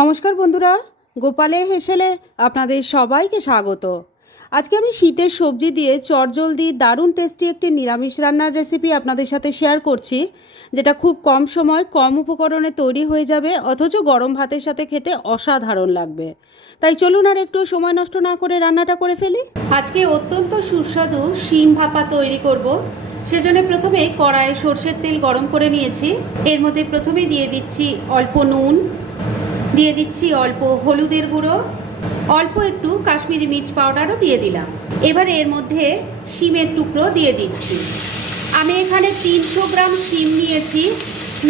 নমস্কার বন্ধুরা, গোপালে হেসেলে আপনাদের সবাইকে স্বাগত। আজকে আমি শীতের সবজি দিয়ে চটজলদি দারুণ টেস্টি একটি নিরামিষ রান্নার রেসিপি আপনাদের সাথে শেয়ার করছি, যেটা খুব কম সময় কম উপকরণে তৈরি হয়ে যাবে, অথচ গরম ভাতের সাথে খেতে অসাধারণ লাগবে। তাই চলুন আর একটু সময় নষ্ট না করে রান্নাটা করে ফেলি। আজকে অত্যন্ত সুস্বাদু শিম ভাপা তৈরি করব। সেজন্য প্রথমে কড়াইয়ে সর্ষের তেল গরম করে নিয়েছি। এর মধ্যে প্রথমে দিয়ে দিচ্ছি অল্প নুন দিয়ে দিচ্ছি অল্প হলুদের গুঁড়ো। অল্প একটু কাশ্মীরি মির্চ পাউডারও দিয়ে দিলাম। এবার এর মধ্যে শিমের টুকরো দিয়ে দিচ্ছি। আমি এখানে তিনশো গ্রাম শিম নিয়েছি।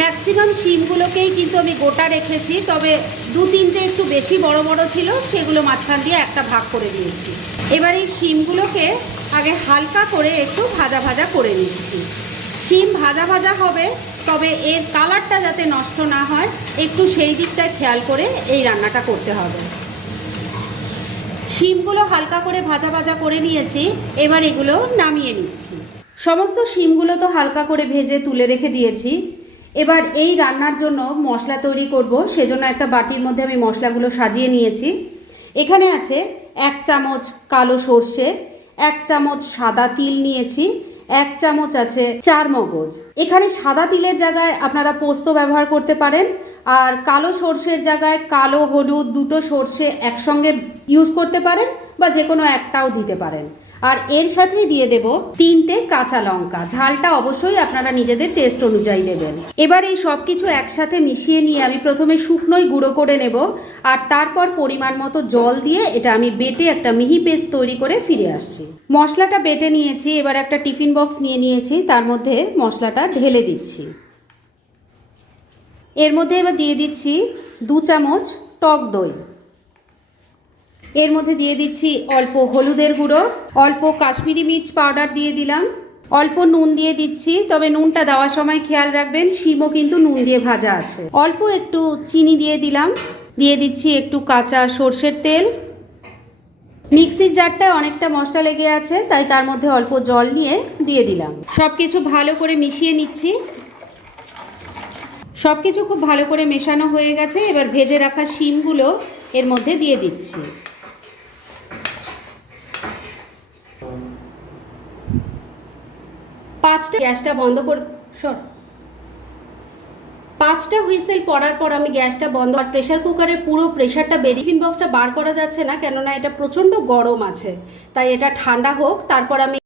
ম্যাক্সিমাম শিমগুলোকেই কিন্তু আমি গোটা রেখেছি, তবে দু তিনটে একটু বেশি বড় বড় ছিল, সেগুলো মাঝখান দিয়ে একটা ভাগ করে দিয়েছি। এবার এই শিমগুলোকে আগে হালকা করে একটু ভাজা ভাজা করে নিচ্ছি। শিম ভাজা ভাজা হবে তবে এর কালারটা যাতে নষ্ট না হয়, একটু সেই দিকটায় খেয়াল করে এই রান্নাটা করতে হবে। শিমগুলো হালকা করে ভাজা ভাজা করে নিয়েছি, এবার এগুলো নামিয়ে নিচ্ছি। সমস্ত শিমগুলো তো হালকা করে ভেজে তুলে রেখে দিয়েছি। এবার এই রান্নার জন্য মশলা তৈরি করব, সেজন্য একটা বাটির মধ্যে আমি মশলাগুলো সাজিয়ে নিয়েছি। এখানে আছে এক চামচ কালো সর্ষে, এক চামচ সাদা তিল নিয়েছি এক চামচ আছে চার মগজ। এখানে সাদা তিলের জায়গায় আপনারা পোস্ত ব্যবহার করতে পারেন, আর কালো সর্ষের জায়গায় কালো, হলুদ দুটো সর্ষে একসঙ্গে ইউজ করতে পারেন বা যে কোনো একটাও দিতে পারেন। আর এর সাথেই দিয়ে দেব তিনটে কাঁচা লঙ্কা। ঝালটা অবশ্যই আপনারা নিজেদের টেস্ট অনুযায়ী দেবেন এবার এই সব কিছু একসাথে মিশিয়ে নিয়ে আমি প্রথমে শুকনোই গুঁড়ো করে নেব আর তারপর পরিমাণ মতো জল দিয়ে এটা আমি বেটে একটা মিহি পেস্ট তৈরি করে ফিরে আসছি। মশলাটা বেটে নিয়েছি, এবার একটা টিফিন বক্স নিয়ে নিয়েছি, তার মধ্যে মশলাটা ঢেলে দিচ্ছি। এর মধ্যে এবার দিয়ে দিচ্ছি দু চামচ টক দই। এর মধ্যে দিয়ে দিচ্ছি অল্প হলুদের গুঁড়ো, অল্প কাশ্মীরি মির্চ পাউডার দিয়ে দিলাম, অল্প নুন দিয়ে দিচ্ছি, তবে নুনটা দেওয়ার সময় খেয়াল রাখবেন, শিমও কিন্তু নুন দিয়ে ভাজা আছে। অল্প একটু চিনি দিয়ে দিলাম, দিয়ে দিচ্ছি একটু কাঁচা সর্ষের তেল। মিক্সির জারটায় অনেকটা মশলা লেগে আছে, তাই তার মধ্যে অল্প জল নিয়ে দিয়ে দিলাম। সব কিছু ভালো করে মিশিয়ে নিচ্ছি। সব কিছু খুব ভালো করে মেশানো হয়ে গেছে, এবার ভেজে রাখা শিমগুলো এর মধ্যে দিয়ে দিচ্ছি। পাঁচটা গ্যাসটা বন্ধ কর, সর। পাঁচটা হুইসেল পড়ার পর আমি গ্যাসটা বন্ধ, আর প্রেশার কুকারের পুরো প্রেশারটা বেরিফিন বক্সটা বার করা যাচ্ছে না, কেননা এটা প্রচণ্ড গরম আছে। তাই এটা ঠান্ডা হোক, তারপর আমি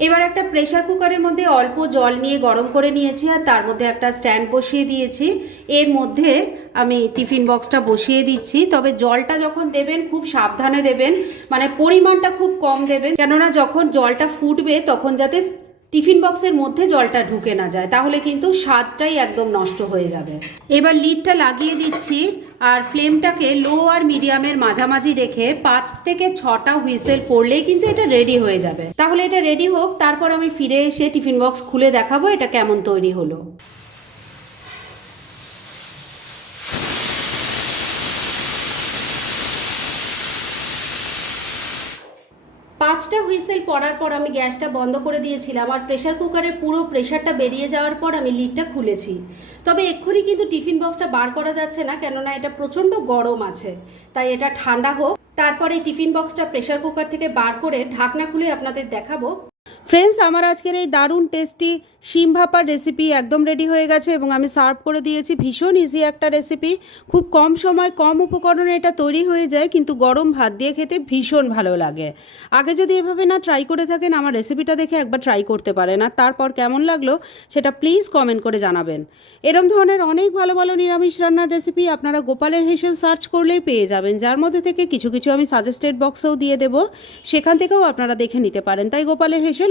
এবার একটা প্রেশার কুকারের মধ্যে অল্প জল নিয়ে গরম করে নিয়েছি আর তার মধ্যে একটা স্ট্যান্ড বসিয়ে দিয়েছি। এর মধ্যে আমি টিফিন বক্সটা বসিয়ে দিচ্ছি। তবে জলটা যখন দেবেন, খুব সাবধানে দেবেন। মানে পরিমাণটা খুব কম দেবেন। কেননা যখন জলটা ফুটবে, তখন যাতে টিফিন বক্সের মধ্যে জলটা ঢুকে না যায়, তাহলে কিন্তু স্বাদটাই একদম নষ্ট হয়ে যাবে। এবার লিডটা লাগিয়ে দিচ্ছি, আর ফ্লেমটাকে লো আর মিডিয়ামের মাঝামাঝি রেখে পাঁচ থেকে ছটা হুইসেল পড়লেই কিন্তু এটা রেডি হয়ে যাবে। তাহলে এটা রেডি হোক, তারপর আমি ফিরে এসে টিফিন বক্স খুলে দেখাবো এটা কেমন তৈরি হলো। পাঁচটা হুইসেল পড়ার পর আমি গ্যাসটা বন্ধ করে দিয়েছিলাম আর প্রেশার কুকারের পুরো প্রেশারটা বেরিয়ে যাওয়ার পর আমি লিডটা খুলেছি। তবে এক্ষুনি কিন্তু টিফিন বক্সটা বার করা যাচ্ছে না, কেননা এটা প্রচণ্ড গরম আছে। তাই এটা ঠান্ডা হোক। তারপরে টিফিন বক্সটা প্রেশার কুকার থেকে বার করে ঢাকনা খুলে আপনাদের দেখাবো। ফ্রেন্ডস আমার আজকের এই দারুণ টেস্টি শিম ভাপার রেসিপি একদম রেডি হয়ে গেছে এবং আমি সার্ভ করে দিয়েছি। ভীষণ ইজি একটা রেসিপি খুব কম সময়, কম উপকরণে এটা তৈরি হয়ে যায়, কিন্তু গরম ভাত দিয়ে খেতে ভীষণ ভালো লাগে। আগে যদি এভাবে না ট্রাই করে থাকেন, আমার রেসিপিটা দেখে একবার ট্রাই করতে পারেন। আর তারপর কেমন লাগল, সেটা প্লিজ কমেন্ট করে জানাবেন। এরম ধরনের অনেক ভালো ভালো নিরামিষ রান্নার রেসিপি আপনারা গোপালের হেসেল সার্চ করলেই পেয়ে যাবেন। যার মধ্যে থেকে কিছু কিছু আমি সাজেস্টেড বক্সেও দিয়ে দেব। সেখান থেকেও আপনারা দেখে নিতে পারেন। তাই গোপালের হেসেল